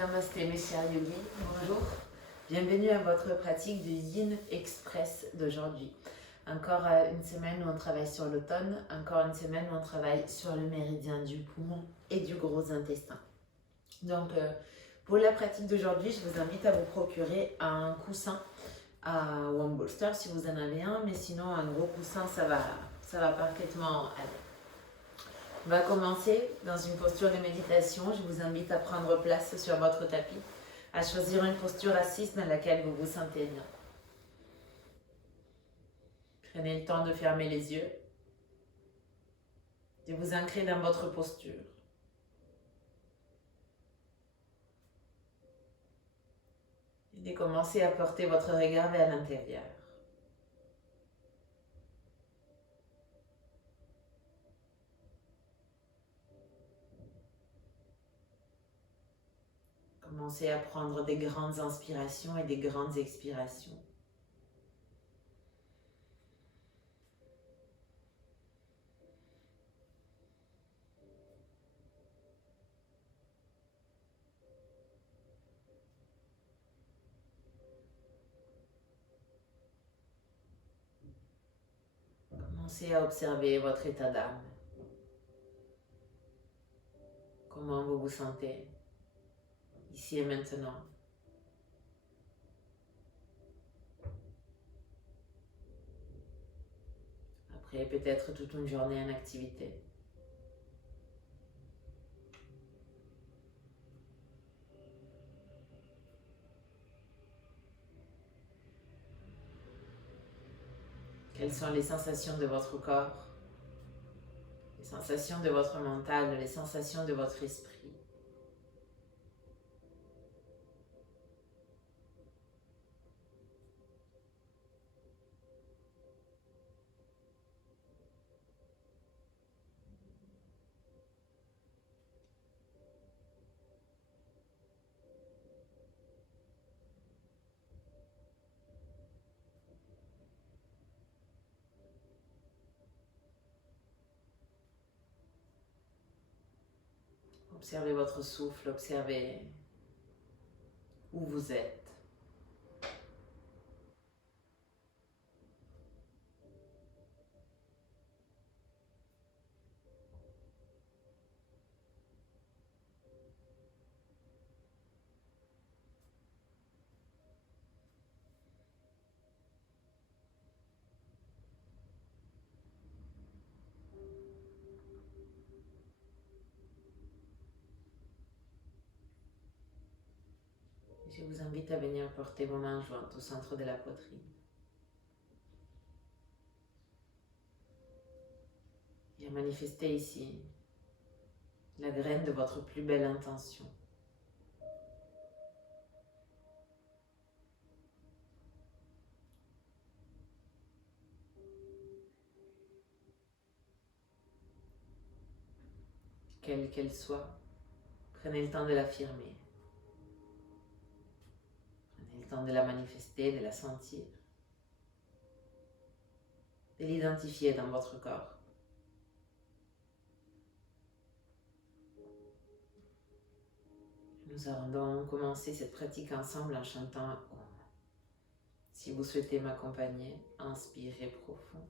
Namasté mes chers yogis, bonjour. Bienvenue à votre pratique du Yin Express d'aujourd'hui. Encore une semaine où on travaille sur l'automne, encore une semaine où on travaille sur le méridien du poumon et du gros intestin. Donc pour la pratique d'aujourd'hui, je vous invite à vous procurer un coussin ou un bolster si vous en avez un, mais sinon un gros coussin ça va parfaitement aller. On va commencer dans une posture de méditation. Je vous invite à prendre place sur votre tapis, à choisir une posture assise dans laquelle vous vous sentez bien. Prenez le temps de fermer les yeux, de vous ancrer dans votre posture. Et de commencer à porter votre regard vers l'intérieur. Commencez à prendre des grandes inspirations et des grandes expirations. Commencez à observer votre état d'âme. Comment vous vous sentez ici et maintenant. Après peut-être toute une journée en activité. Quelles sont les sensations de votre corps, les sensations de votre mental, les sensations de votre esprit. Observez votre souffle, observez où vous êtes. Je vous invite à venir porter vos mains jointes au centre de la poitrine. Et à manifester ici la graine de votre plus belle intention. Quelle qu'elle soit, prenez le temps de l'affirmer. Prenez le temps de la manifester, de la sentir, de l'identifier dans votre corps. Nous allons donc commencer cette pratique ensemble en chantant Om. Si vous souhaitez m'accompagner, inspirez profond.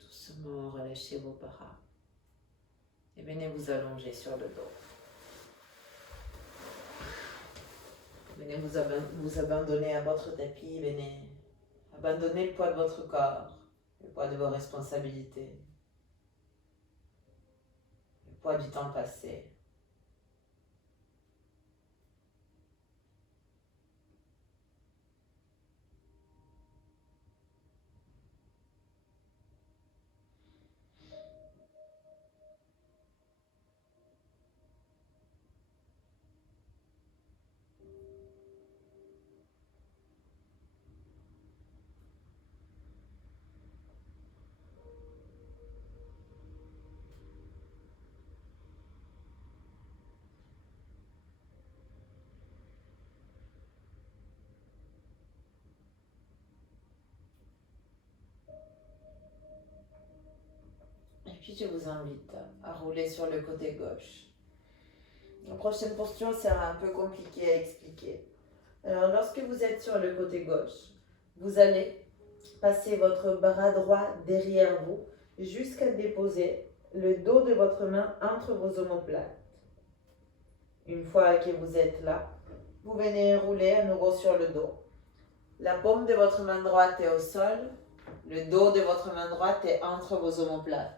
Doucement relâchez vos bras et venez vous allonger sur le dos. Venez vous abandonner à votre tapis, venez abandonner le poids de votre corps, le poids de vos responsabilités, le poids du temps passé. je vous invite à rouler sur le côté gauche. La prochaine posture sera un peu compliquée à expliquer. Alors, lorsque vous êtes sur le côté gauche, vous allez passer votre bras droit derrière vous jusqu'à déposer le dos de votre main entre vos omoplates. Une fois que vous êtes là, vous venez rouler à nouveau sur le dos. La paume de votre main droite est au sol, le dos de votre main droite est entre vos omoplates.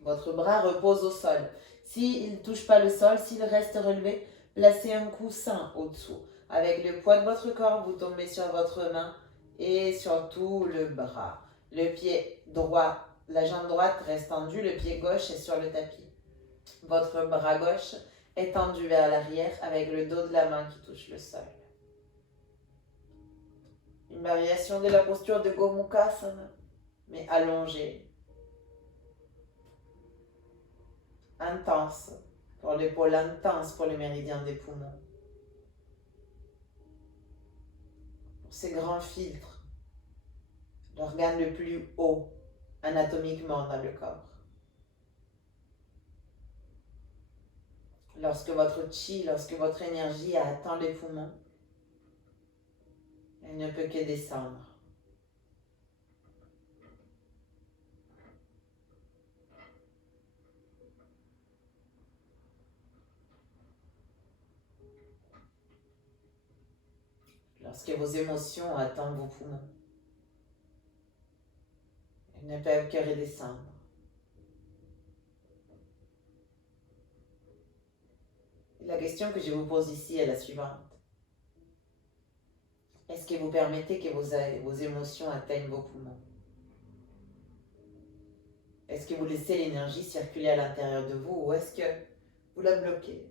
Votre bras repose au sol. S'il ne touche pas le sol, s'il reste relevé, placez un coussin au-dessous. Avec le poids de votre corps, vous tombez sur votre main et sur tout le bras. Le pied droit, la jambe droite reste tendue, le pied gauche est sur le tapis. Votre bras gauche est tendu vers l'arrière avec le dos de la main qui touche le sol. Une variation de la posture de Gomukhasana, mais allongée. Intense, pour l'épaule intense pour le méridien des poumons. Pour ces grands filtres, l'organe le plus haut anatomiquement dans le corps. Lorsque votre chi, lorsque votre énergie a atteint les poumons, elle ne peut que descendre. Lorsque vos émotions atteignent vos poumons, elles ne peuvent que redescendre. Et la question que je vous pose ici est la suivante. Est-ce que vous permettez que vos émotions atteignent vos poumons? Est-ce que vous laissez l'énergie circuler à l'intérieur de vous ou est-ce que vous la bloquez?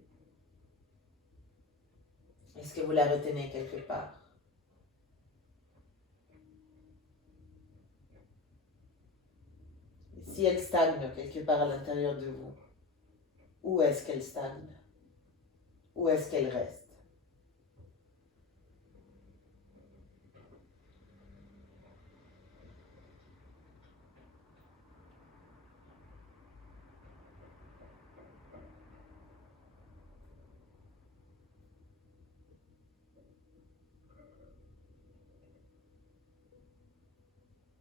Est-ce que vous la retenez quelque part? Et si elle stagne quelque part à l'intérieur de vous, où est-ce qu'elle stagne? Où est-ce qu'elle reste?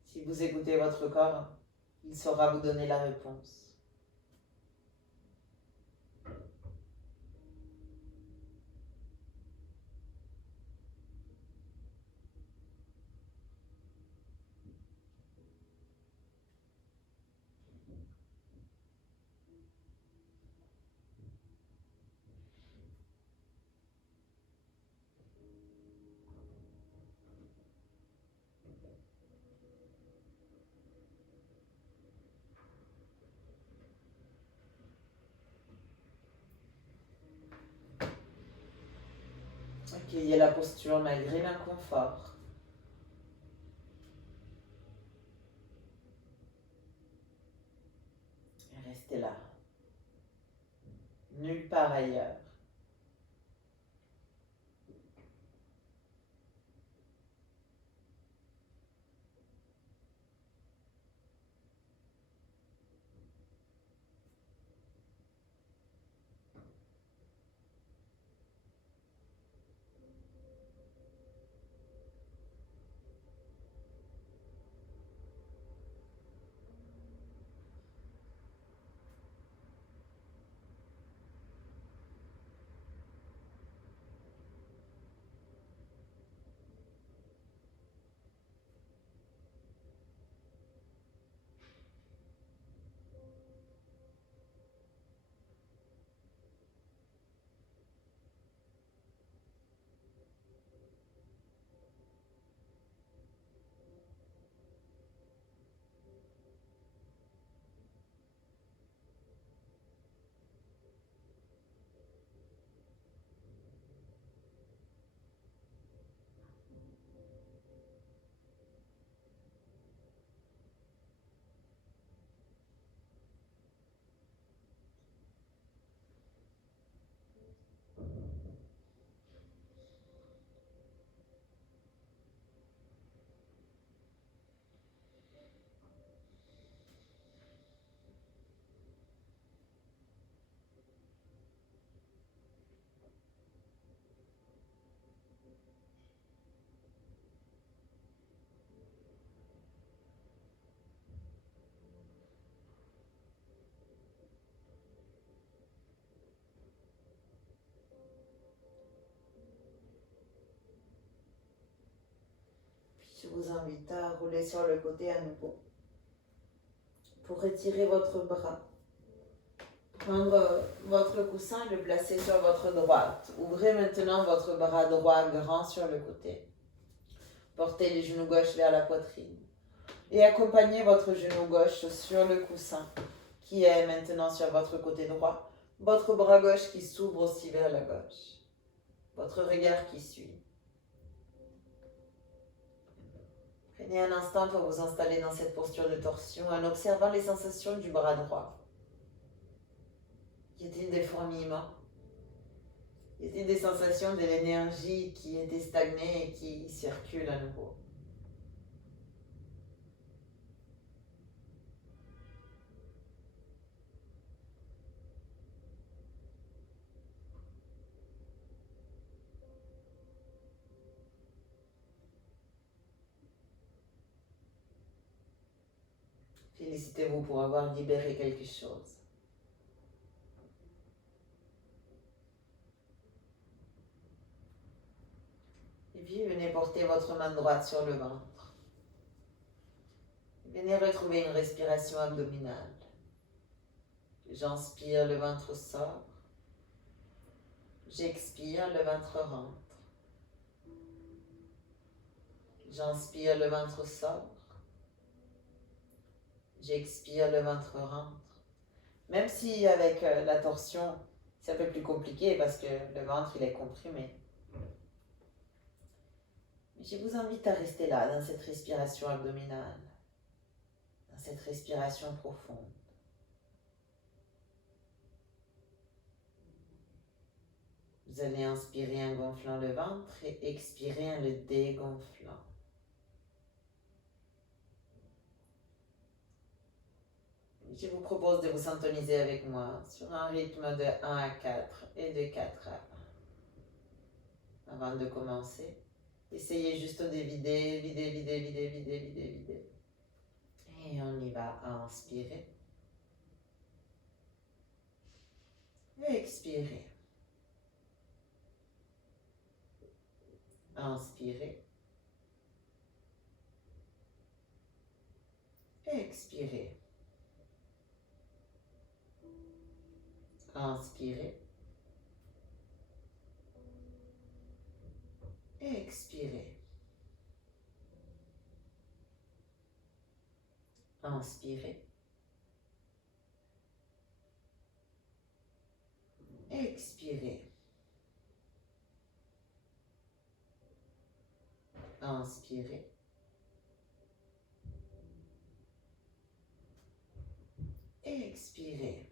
Si vous écoutez votre corps, il saura vous donner la réponse. Accueillez la posture malgré l'inconfort. Et restez là. Nulle part ailleurs. vous invite à rouler sur le côté à nouveau. Pour étirer votre bras, prendre votre coussin et le placer sur votre droite. Ouvrez maintenant votre bras droit grand sur le côté. Portez les genoux gauche vers la poitrine. Et accompagnez votre genou gauche sur le coussin qui est maintenant sur votre côté droit. Votre bras gauche qui s'ouvre aussi vers la gauche. Votre regard qui suit. Prenez un instant pour vous installer dans cette posture de torsion en observant les sensations du bras droit. Y a-t-il des fourmillements? Y a-t-il des sensations de l'énergie qui était stagnée et qui circule à nouveau? Félicitez-vous pour avoir libéré quelque chose. Et puis venez porter votre main droite sur le ventre. Venez retrouver une respiration abdominale. J'inspire, le ventre sort. J'expire, le ventre rentre. J'inspire, le ventre sort. J'expire, le ventre rentre. Même si avec la torsion, c'est un peu plus compliqué parce que le ventre, il est comprimé. Je vous invite à rester là, dans cette respiration abdominale, dans cette respiration profonde. Vous allez inspirer en gonflant le ventre et expirer en le dégonflant. Je vous propose de vous syntoniser avec moi sur un rythme de 1 à 4 et de 4 à 1. Avant de commencer, essayez juste de vider. Et on y va. Inspirez. Expirez. Inspirez. Expirez. Inspirez. Expirez. Inspirez. Expirez. Inspirez. Expirez.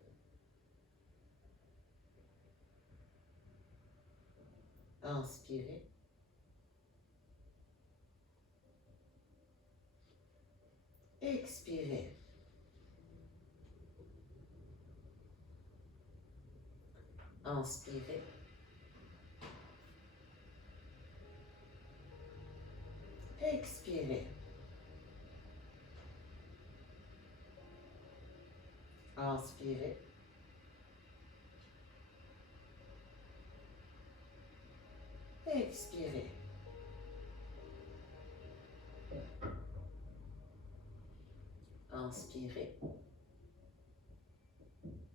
Inspirez. Expirez. Inspirez. Expirez. Inspirez. Expirez. Inspirez.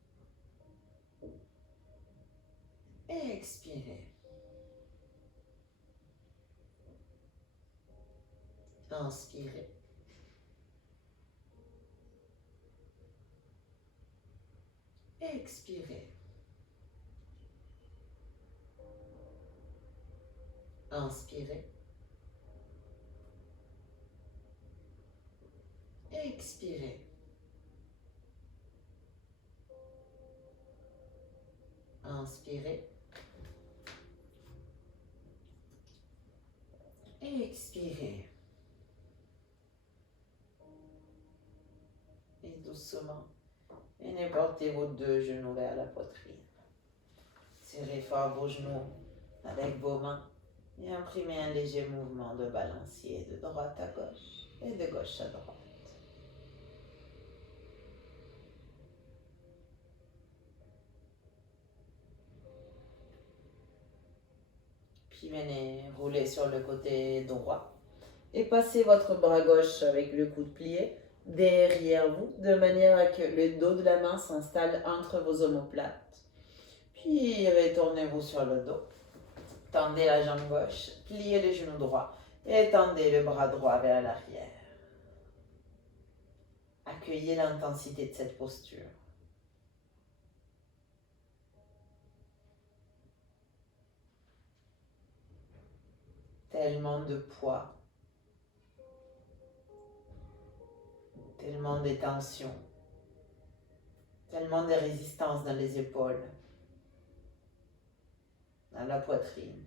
Expirez. Inspirez. Expirez. Inspirez. Expirez. Inspirez. Expirez. Et doucement, venez porter vos deux genoux vers la poitrine. Serrez fort vos genoux avec vos mains et imprimez un léger mouvement de balancier de droite à gauche et de gauche à droite. Puis venez rouler sur le côté droit Et passez votre bras gauche avec le coude plié derrière vous, de manière à que le dos de la main s'installe entre vos omoplates. Puis retournez-vous sur le dos. Tendez la jambe gauche, pliez le genou droit et tendez le bras droit vers l'arrière. Accueillez l'intensité de cette posture. Tellement de poids, tellement de tension, tellement de résistance dans les épaules, dans la poitrine.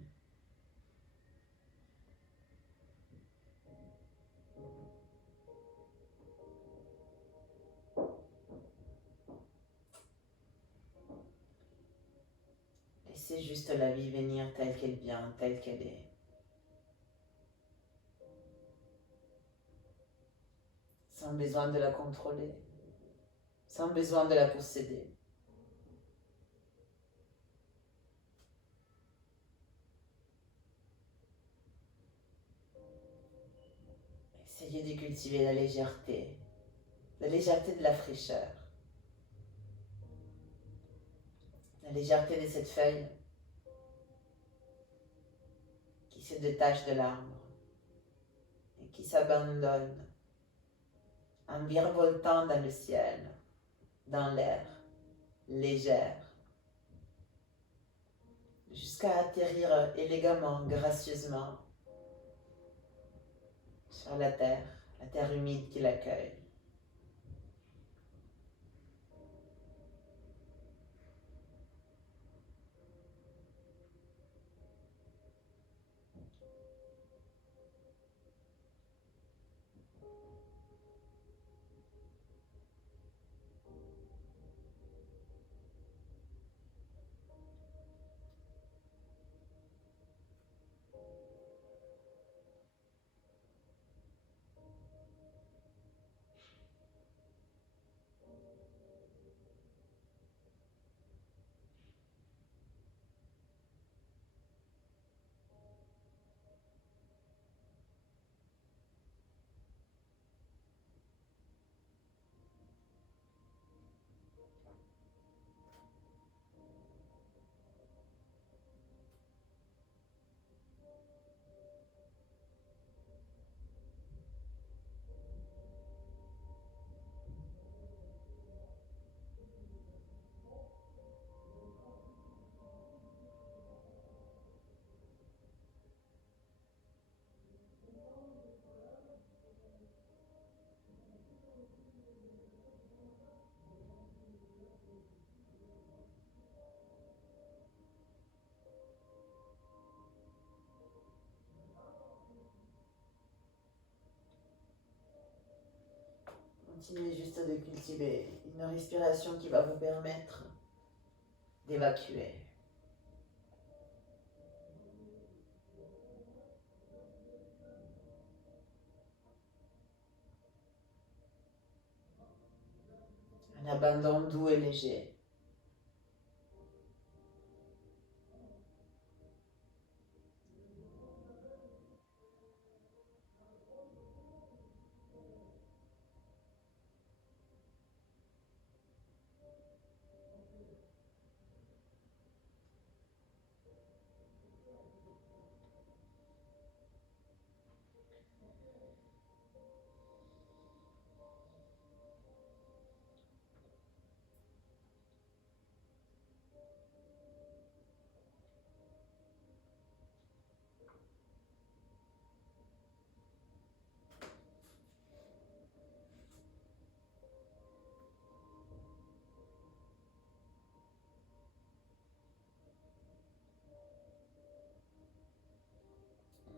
Laissez juste la vie venir telle qu'elle vient, telle qu'elle est. Sans besoin de la contrôler, sans besoin de la posséder. Essayez de cultiver la légèreté de la fraîcheur, la légèreté de cette feuille qui se détache de l'arbre et qui s'abandonne en virevoltant dans le ciel, dans l'air, légère, jusqu'à atterrir élégamment, gracieusement sur la terre humide qui l'accueille. Continuez juste de cultiver une respiration qui va vous permettre d'évacuer. Un abandon doux et léger.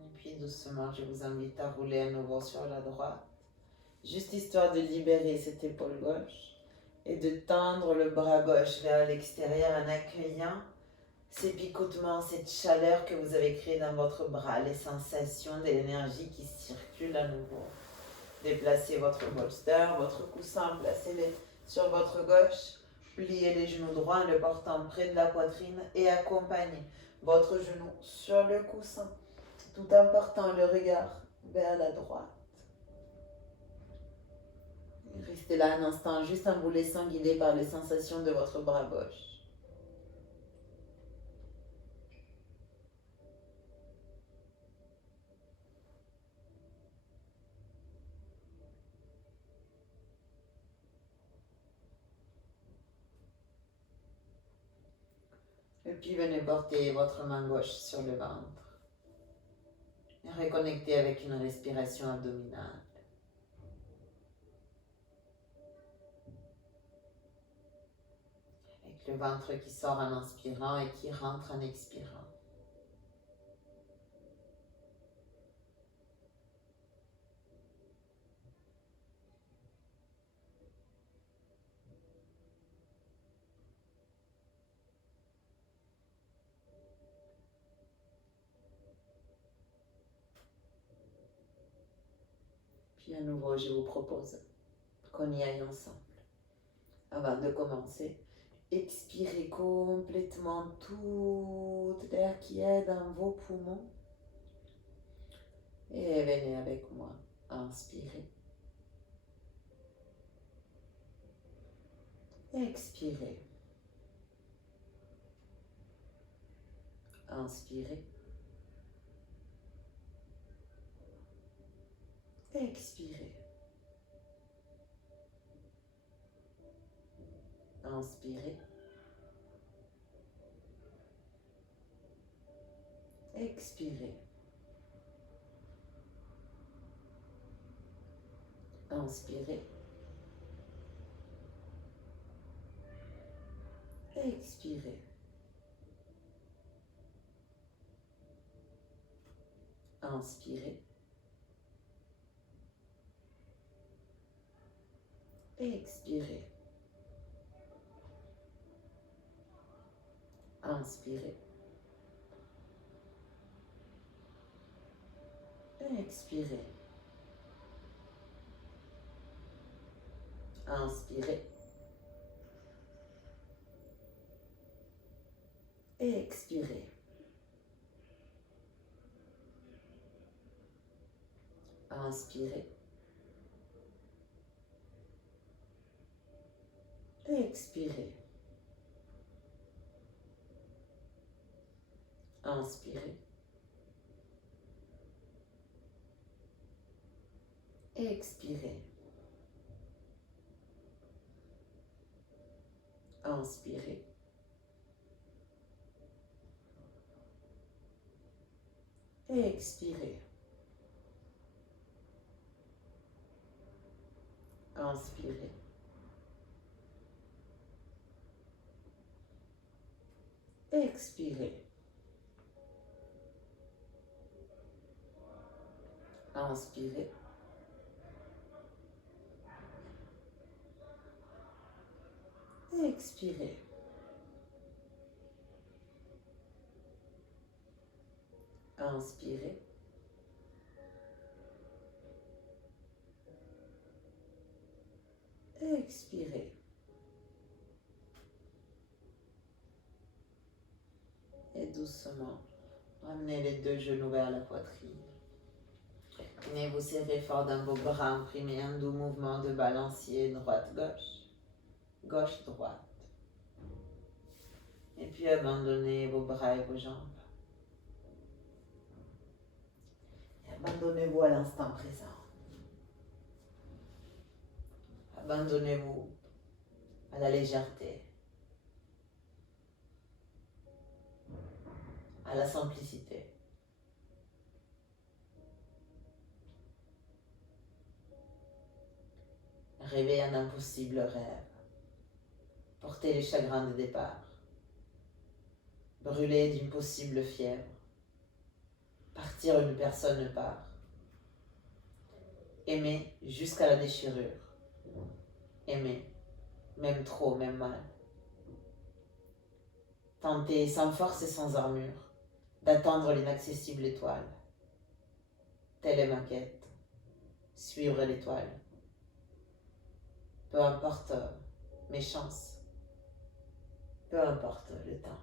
Et puis doucement, je vous invite à rouler à nouveau sur la droite, juste histoire de libérer cette épaule gauche et de tendre le bras gauche vers l'extérieur en accueillant ces picotements, cette chaleur que vous avez créée dans votre bras, les sensations de l'énergie qui circule à nouveau. Déplacez votre bolster, votre coussin, placez-les sur votre gauche, pliez les genoux droits en le portant près de la poitrine et accompagnez votre genou sur le coussin, tout en portant le regard vers la droite. Restez là un instant, juste en vous laissant guider par les sensations de votre bras gauche. Et puis venez porter votre main gauche sur le ventre. Et reconnectez avec une respiration abdominale. Avec le ventre qui sort en inspirant et qui rentre en expirant. Puis à nouveau, je vous propose qu'on y aille ensemble. Avant de commencer, expirez complètement tout l'air qui est dans vos poumons. Et venez avec moi. Inspirez. Expirez. Inspirez. Expirez. Inspirez. Expirez. Inspirez. Expirez. Inspirez. Expirez. Inspirez. Expirez. Inspirez. Expirez. Inspirez. Expirez. Inspirez. Expirez. Inspirez. Expirez. Inspirez. Expirez. Inspirez. Expirez. Inspirez. Expirez. Et doucement, ramenez les deux genoux vers la poitrine. Venez vous serrer fort dans vos bras, imprimez un doux mouvement de balancier droite-gauche, gauche-droite. Et puis abandonnez vos bras et vos jambes. Et abandonnez-vous à l'instant présent. Abandonnez-vous à la légèreté, à la simplicité. Rêvez un impossible rêve. Portez les chagrins de départ. Brûlez d'une possible fièvre. Partir une personne part. Aimer jusqu'à la déchirure. Aimer, même trop, même mal. Tenter sans force et sans armure d'attendre l'inaccessible étoile. Telle est ma quête. Suivre l'étoile. Peu importe mes chances. Peu importe le temps.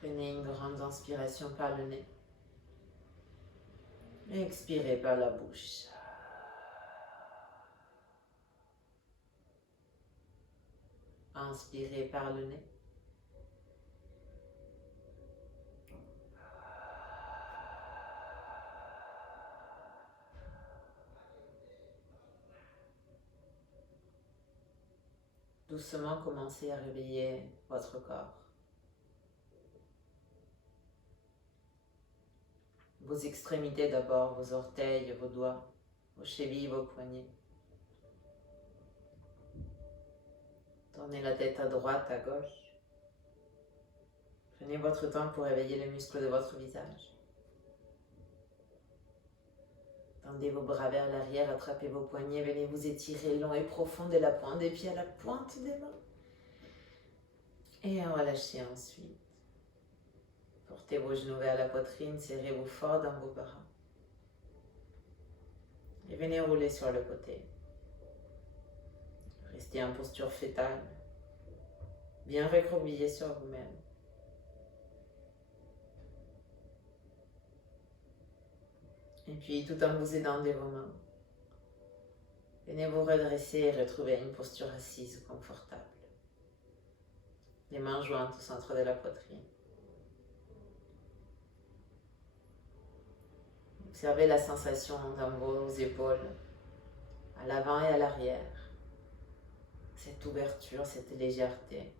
Prenez une grande inspiration par le nez. Et expirez par la bouche. Inspirez par le nez. Doucement, commencez à réveiller votre corps. Vos extrémités d'abord, vos orteils, vos doigts, vos chevilles, vos poignets. Tournez la tête à droite, à gauche. Prenez votre temps pour réveiller les muscles de votre visage. Tendez vos bras vers l'arrière, attrapez vos poignets, venez vous étirer long et profond de la pointe des pieds à la pointe des mains. Et relâchez ensuite. Portez vos genoux vers la poitrine, serrez-vous fort dans vos bras. Et venez rouler sur le côté. Restez en posture fétale, bien recroquevillé sur vous-même. Et puis, tout en vous aidant de vos mains, venez vous redresser et retrouver une posture assise confortable. Les mains jointes au centre de la poitrine. Observez la sensation dans vos épaules, à l'avant et à l'arrière. Cette ouverture, cette légèreté.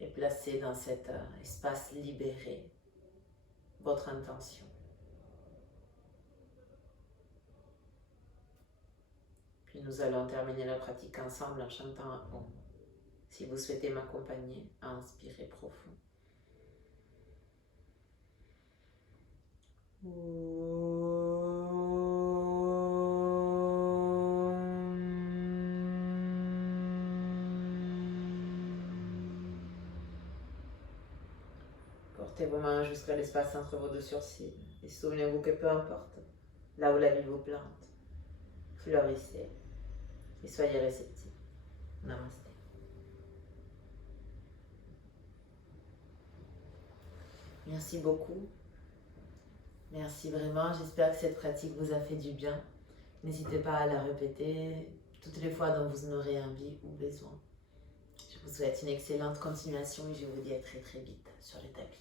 Et placez dans cet espace libéré votre intention. Puis nous allons terminer la pratique ensemble en chantant un Om. Si vous souhaitez m'accompagner, inspirez profond. Portez vos mains jusqu'à l'espace entre vos deux sourcils et souvenez-vous que peu importe là où la vie vous plante, fleurissez et soyez réceptifs. Namasté. Merci beaucoup. Merci vraiment. J'espère que cette pratique vous a fait du bien. N'hésitez pas à la répéter toutes les fois dont vous en aurez envie ou besoin. Je vous souhaite une excellente continuation et je vous dis à très très vite sur le tapis.